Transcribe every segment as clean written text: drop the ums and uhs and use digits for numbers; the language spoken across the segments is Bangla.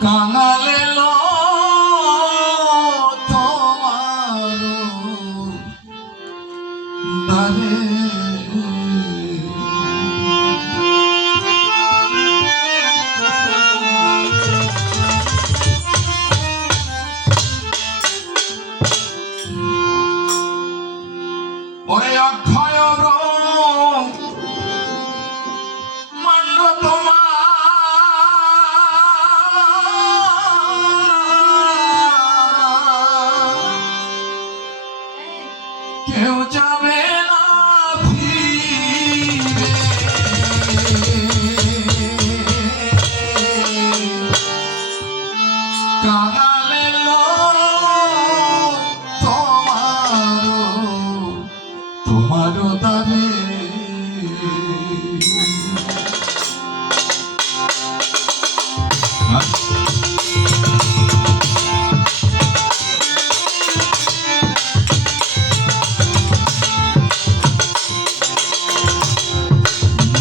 কাঙালে লো তোমার দারে ওরে অক্ষয় মান্ড তোমার কেউ যাবে না ফিরে কাঙালে লো তোমার দারে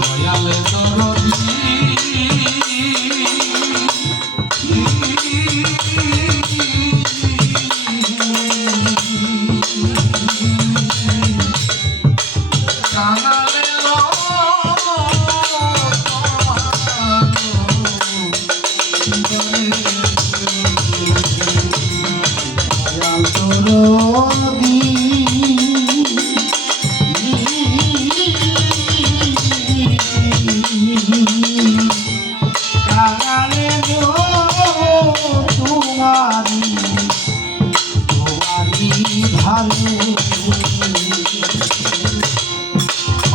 দয়ালে দরদি কাঙালে লো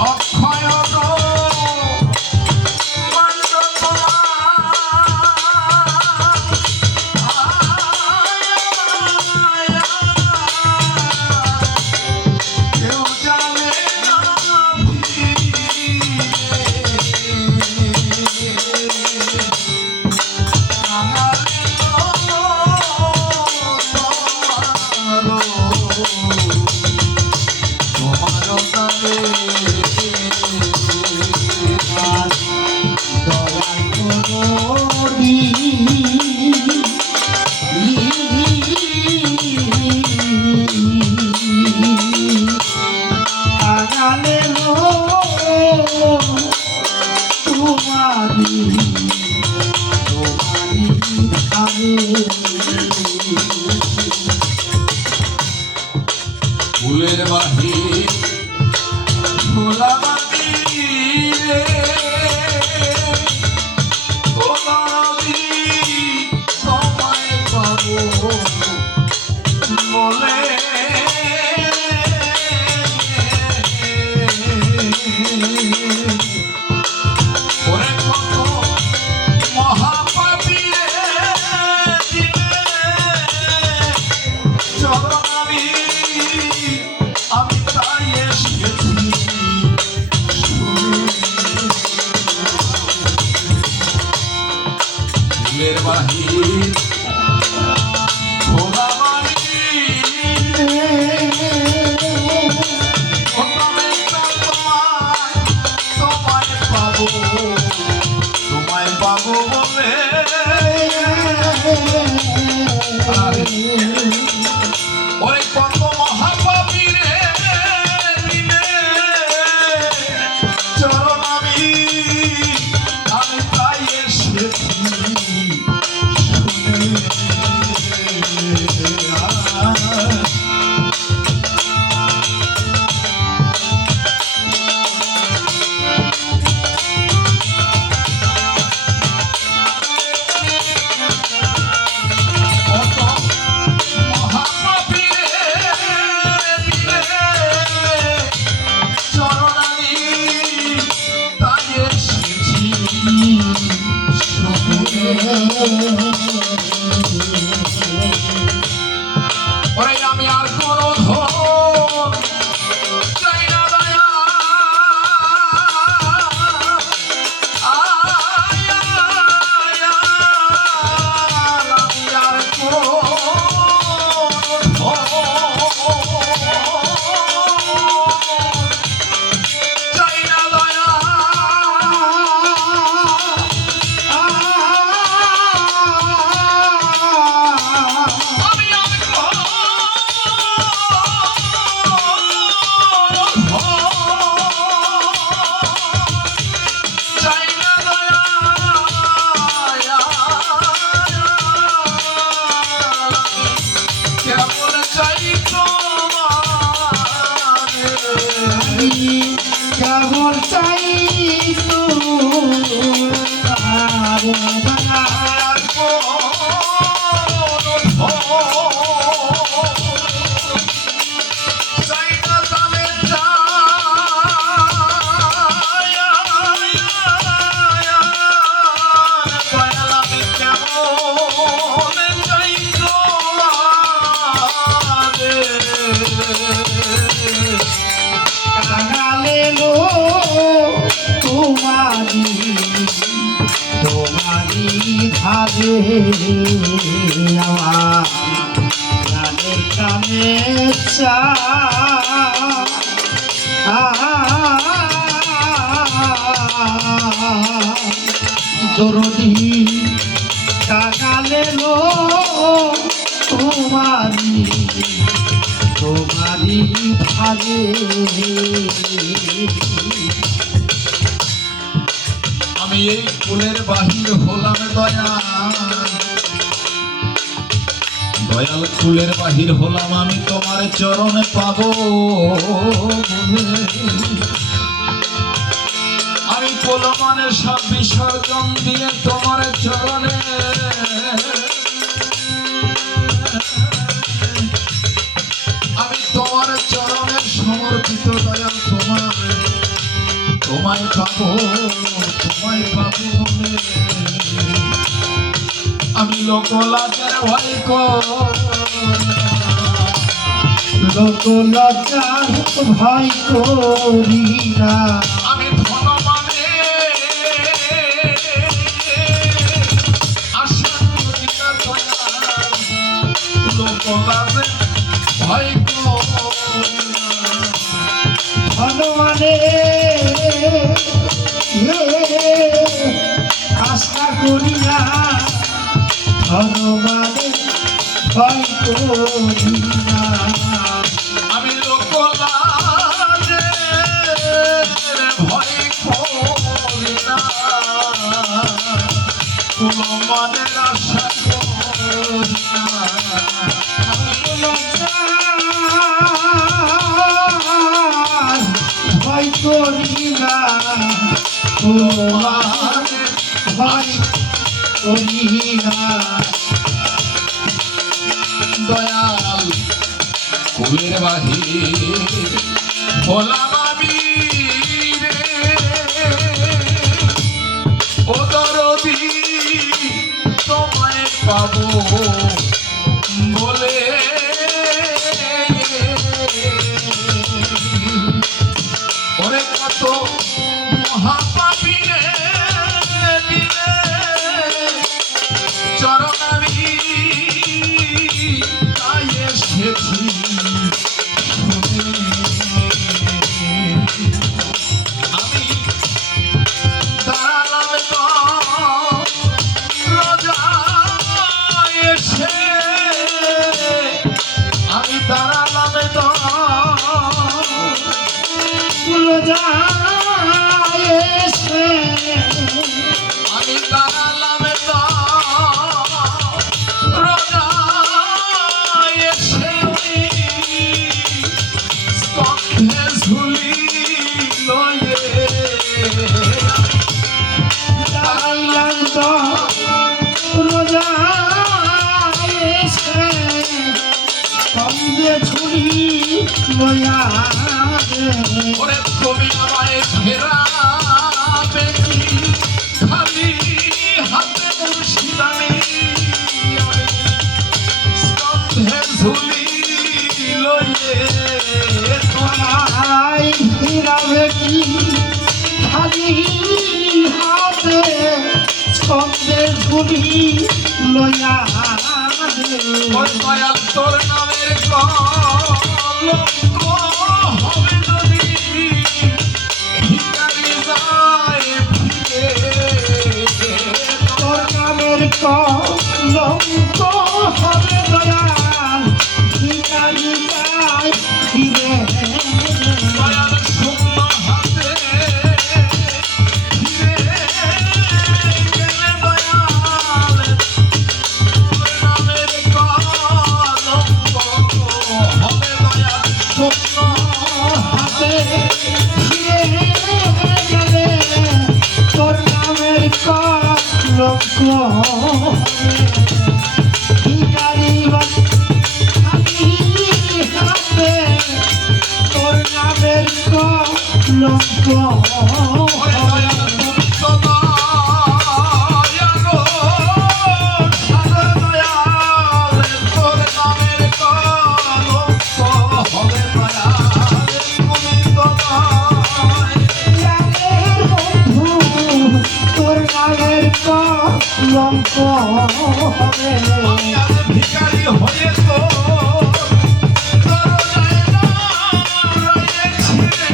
অক্ষয় ফুলের বাহির খোলা মাটি রে খোলা নদী সময় পাবো বলে ওরে কত মহাপাপী রে চরণ আমি তাই এসেছি ফুলের বাহির খোলা বাড়ি তোমায় পাবো বলে ওই কত মহাপাপী রে চরণ আমি তাই এসেছি কত কেমন চাই আর কোনো চাই না তবে দয়াল আমি কেমন চাই কাঙালে লো তোমারি তোমারি ধারে আমার প্রাণের কামে চা দরদি কাঙালে লো তোমারি তোমারি ভাবে আমি এই কুলের বাহির হলাম দয়াল কুলের বাহির হলাম আমি তোমার চরণে পাবো আমি পোলমানের সব বিসর্জন দিয়ে তোমার চরণে আমি তোমার চরণে সমর্পিত দয়াল তোমায় পাবো বলে আমি লোকলাচার ভয় লোকলজ্জার ভয় করি না আমি ধনমানে আশা করি না দয়াল লোকলাচে ভয় করি না হনুমানে আশা করি না হনুমানে ভয় করি না আমি লোকলাচে ভয় করি না কোনো মনের আশা করি না ভয় করি না তোমার ভয় করি না দয়াল কুলের বাহির হলাম আমি রে ও দরদি তোমায় পাবো বলে ওরে কত মহাপাপী রে চরণ আমি তাই এসেছি আমি দাঁড়ালাম রাজা এসে আমি দাঁড়ালাম এসে আমি দাঁড়ালাম রাজা এসে স্কন্ধে ঝুলি লয়ে দাঁড়াইলাম তো রোজা এসে কন্দে ছুরি লয়া ওরে তুমি আমায় ফেরাবে কি খালি হাতে মুর্শিদানি স্কন্ধে ঝুলি লয়ে তোমায় ফিরাবে কি খালি হাতে স্কন্দে ছুরি লয়া ওই দয়াল তোর নামের কলঙ্ক হবে যদি ভিখারি যায় ফিরে তোর নামের কলঙ্ক হবে দয়াল ভিখারি যায় ফিরে দয়াল শুকনো হাতে ফিরে গেলে দয়াল তোর নামের কলঙ্ক হবে দয়াল শুকনো হাতে কলঙ্ক ওরে দয়াল তুমি তো দয়ালো সাগর দয়াল তোর নামের কলঙ্ক হবে দয়াল তুমি তো জানের বন্ধু তোর নামের কলঙ্ক হবে আমি আজ ভিখারি হয়ে তো দরজায় দাঁড়িয়েছি রে।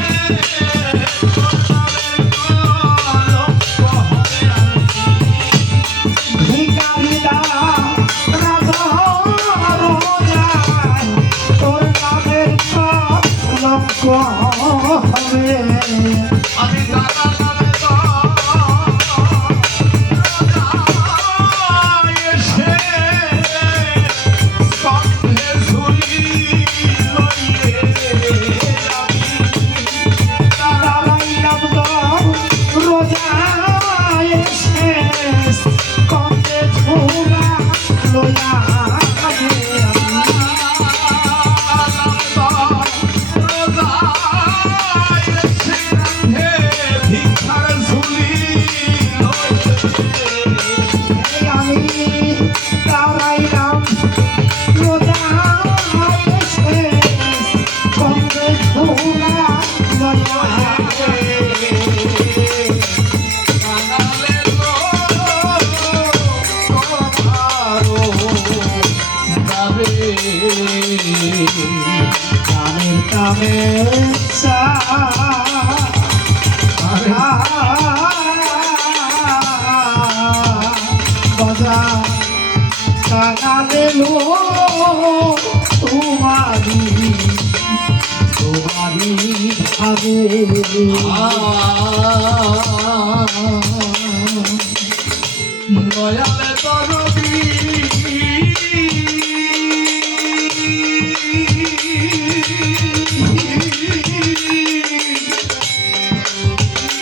তোর নামের কলঙ্ক হবে আমি। ভিখারিরা রাধা রোজায় তোর নামের কলঙ্ক হবে আমি দাদা নামে তো রাজা এসে কণ্ঠে ঝুলি লইয়ে আমি দাঁড়াই নামদ রোজায় শেষ কমে ঝোলা লোয়া আমি দাঁড়াই নাম রোজায় শেষ কমে ঝোলা লোয়া কামের কামের বাজা কাগালে লো তোমারি তোমারি ভাবে দয়ালে তরবি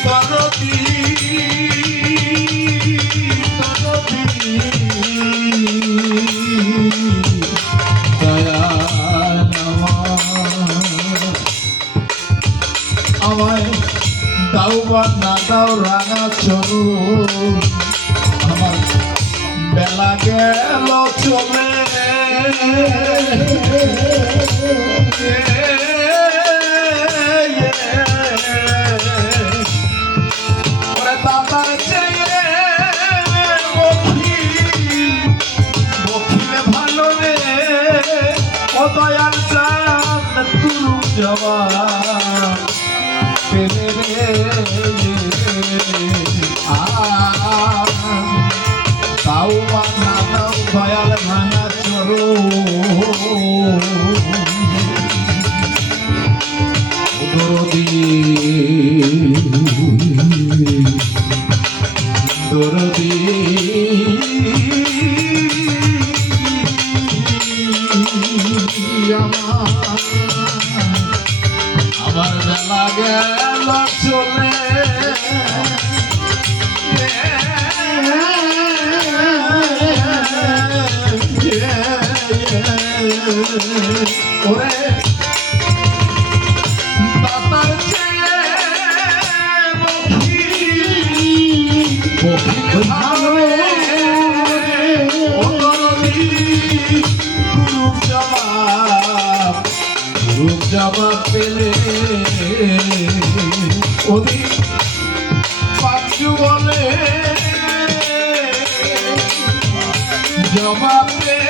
তরবি দয়াল আমায় দাও বা না দাও রাঙা চলো আমার বেলা গেল চলে ওরে দাতার চেয়ে বকিলে ভালো রে ও দয়াল চাঁদ তুরু জবান পেলে রে তাও বা না দাও দয়াল ভাঙা চরো দরদি দরদি আমার বেলা গেল চলে ওরে দাতার চেয়ে বকিল ভালো রে ও দরদি রূপ জবাব পেলে ওদিক পাঁচু বলে জবাব পেলে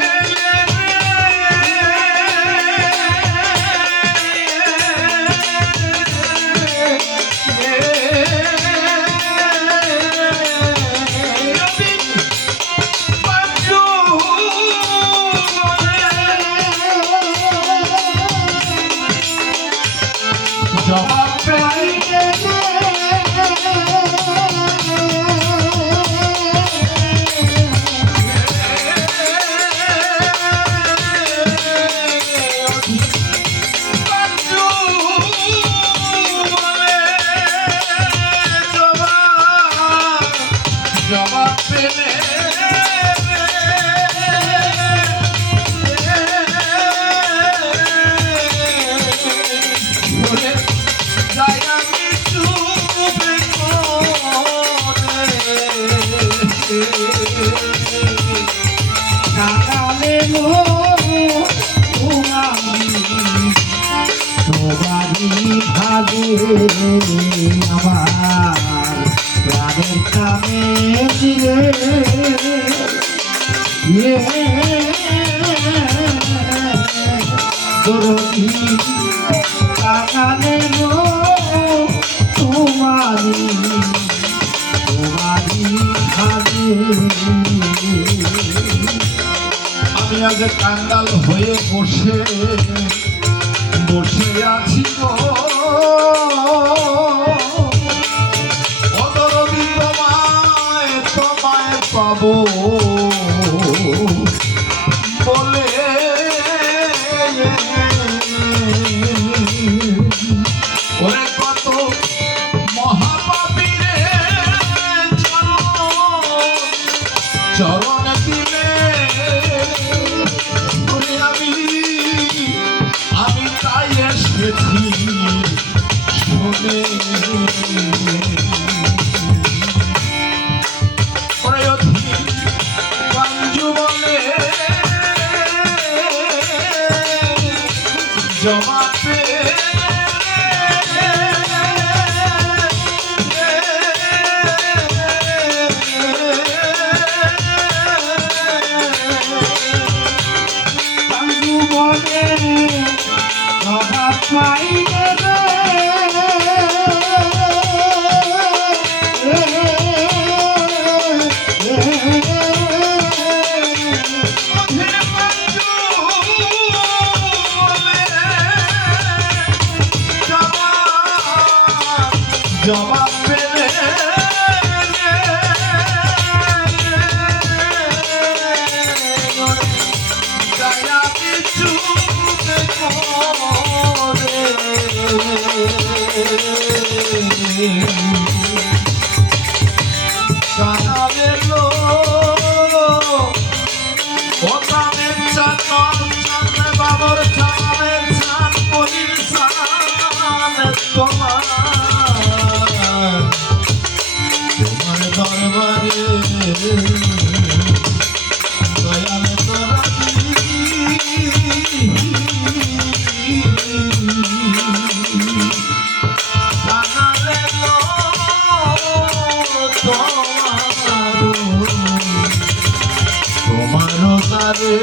জবাব পেলে জবাব পেলে যাই আমি আমার প্রাণের কামে দিলে দরদি কাঙালের তোমারি ভাবে আমি আজ কাঙ্গাল হয়ে বসে বসে আছি গো অদরদি তোমায় তোমায় পাবো বলে ওরে কত মহাপাপীরে চরণ দিলে ওরে আমি তাই এসেছি শুনে ওরে অধীর পাঞ্জু বলে জমাতে জবাব পেলে দয়া কিছু করে কানালে লো ও কানের চান চান বাবর চানের চান পরির চান তোমার দরবারে দয়াল কানালে লো তোমারও তারে